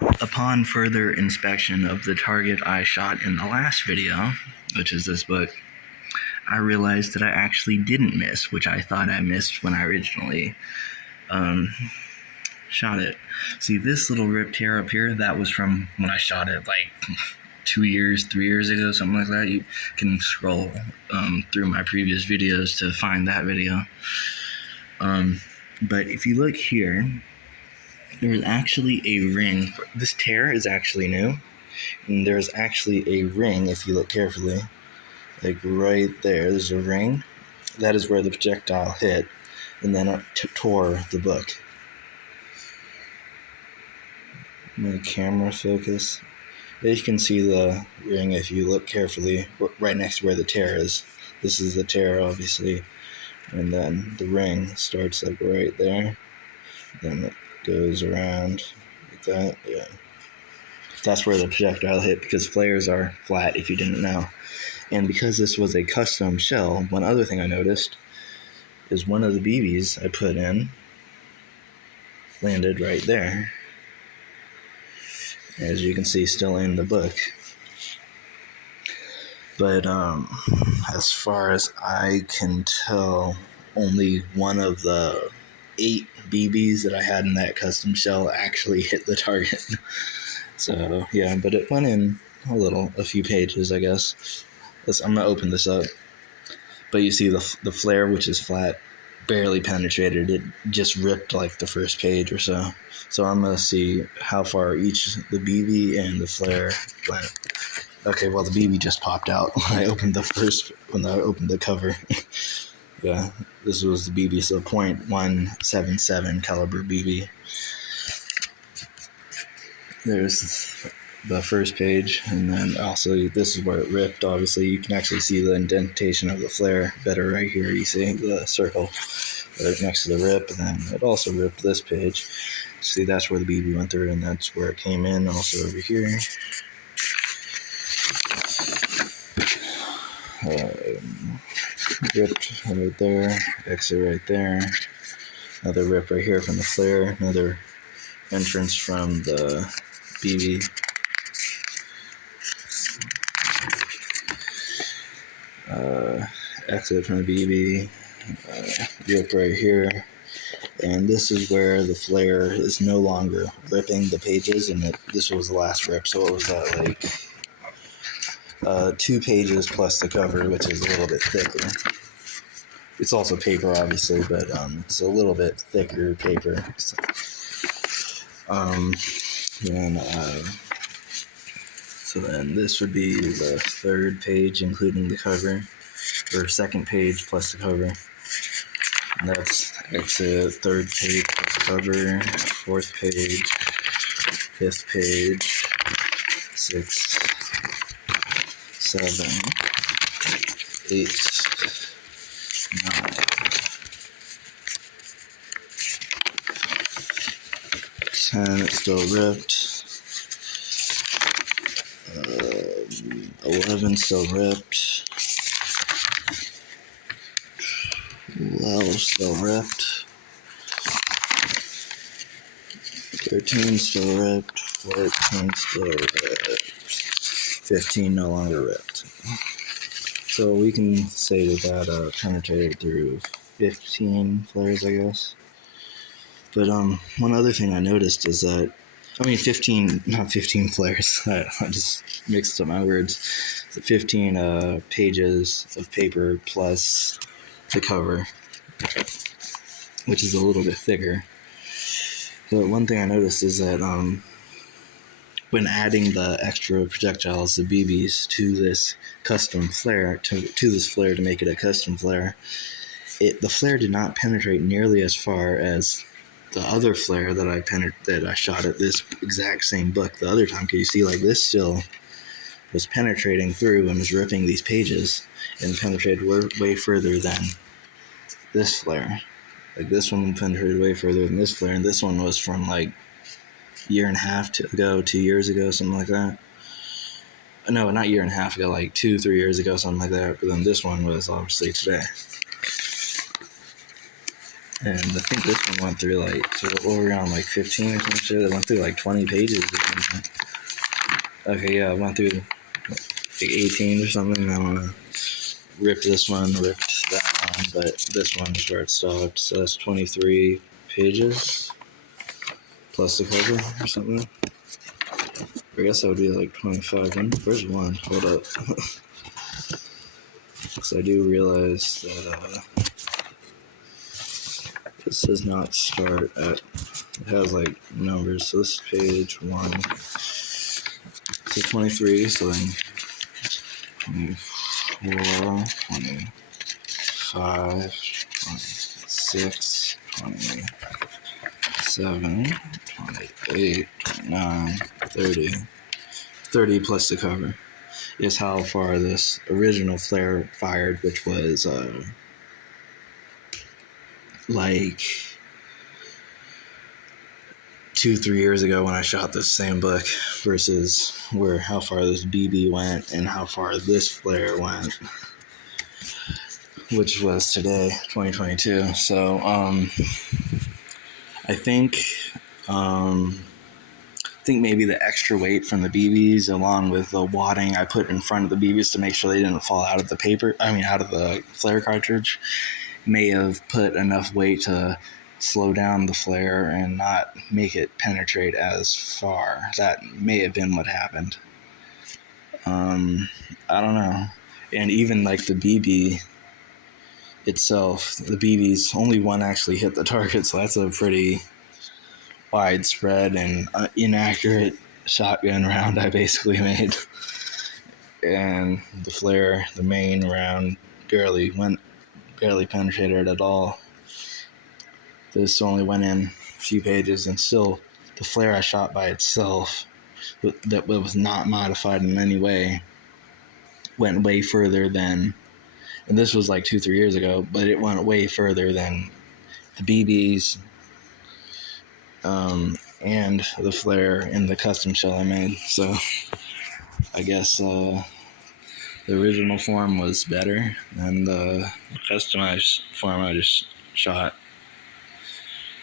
Upon further inspection of the target I shot in the last video, which is this book, I realized that I actually didn't miss, which I thought I missed when I originally shot it. See this little ripped hair up here? That was from when I shot it like 3 years ago, something like that. You can scroll through my previous videos to find that video. But if you look here, there's actually a ring. This tear is actually new, and there's actually a ring if you look carefully. Like right there, there's a ring. That is where the projectile hit, and then it tore the book. My camera focus. You can see the ring if you look carefully, right next to where the tear is. This is the tear, obviously, and then the ring starts like right there. Then it goes around like that. Yeah, that's where the projectile hit, because flares are flat if you didn't know. And because this was a custom shell, one other thing I noticed is one of the BBs I put in landed right there. As you can see, still in the book. But as far as I can tell, only one of the 8 BBs that I had in that custom shell actually hit the target. So yeah, but it went in a few pages, I guess. I'm gonna open this up. But you see the flare, which is flat, barely penetrated. It just ripped like the first page or so. So I'm gonna see how far each the BB and the flare went. Okay, well the BB just popped out when I opened the cover. Yeah, this was the BB, so .177 caliber BB. There's the first page, and then also this is where it ripped. Obviously, you can actually see the indentation of the flare better right here. You see the circle right next to the rip, and then it also ripped this page. See, that's where the BB went through, and that's where it came in. Also over here. Ripped right there, exit right there. Another rip right here from the flare. Another entrance from the BB. Exit from the BB. Rip right here. And this is where the flare is no longer ripping the pages, and this was the last rip, so it was like 2 pages plus the cover, which is a little bit thicker. It's also paper, obviously, but it's a little bit thicker paper. So, so then this would be the 3rd page, including the cover, or 2nd page plus the cover. And that's exit, 3rd page plus cover, 4th page, 5th page, 6, 7, 8, 9, 10, it's still ripped, 11 still ripped, 12 still ripped, 13 still ripped, 14 still ripped, 15 no longer ripped. So we can say that penetrated through 15 flares, I guess. But one other thing I noticed is that, 15 flares. I just mixed up my words. 15 pages of paper plus the cover, which is a little bit thicker. But one thing I noticed is that when adding the extra projectiles, the BBs, to this custom flare, to this flare to make it a custom flare, the flare did not penetrate nearly as far as the other flare that I shot at this exact same book the other time. Because you see, like, this still was penetrating through and was ripping these pages, and penetrated way further than this flare. Like, this one penetrated way further than this flare, and this one was from like year and a half ago, 2 years ago, something like that. No, not year and a half ago, like 2-3 years ago, something like that. But then this one was obviously today. And I think this one went through like, so what were we on, like 15 or some shit? It went through like 20 pages or something. Okay, yeah, it went through like 18 or something. I don't know. Ripped this one, ripped that one, but this one is where it stopped. So that's 23 pages plus the cover or something. I guess that would be like 25. Where's one? Hold up. Because I do realize that this does not start at, it has like numbers. So this is page 1. So 23, so then 24, 25, 26, 27, 28, 29, 30. 30 plus the cover is how far this original flare fired, which was like 2-3 years ago when I shot this same book, versus how far this BB went and how far this flare went, which was today, 2022. So I think maybe the extra weight from the BBs, along with the wadding I put in front of the BBs to make sure they didn't fall out of the out of the flare cartridge, may have put enough weight to slow down the flare and not make it penetrate as far. That may have been what happened. I don't know. And even like the BB itself, the BB's only one actually hit the target, so that's a pretty widespread and inaccurate shotgun round I basically made. And the flare, the main round, barely penetrated at all. This only went in a few pages, and still the flare I shot by itself, that was not modified in any way, went way further than, and this was like 2-3 years ago, but it went way further than the BBs and the flare in the custom shell I made. So I guess the original form was better, and the customized form I just shot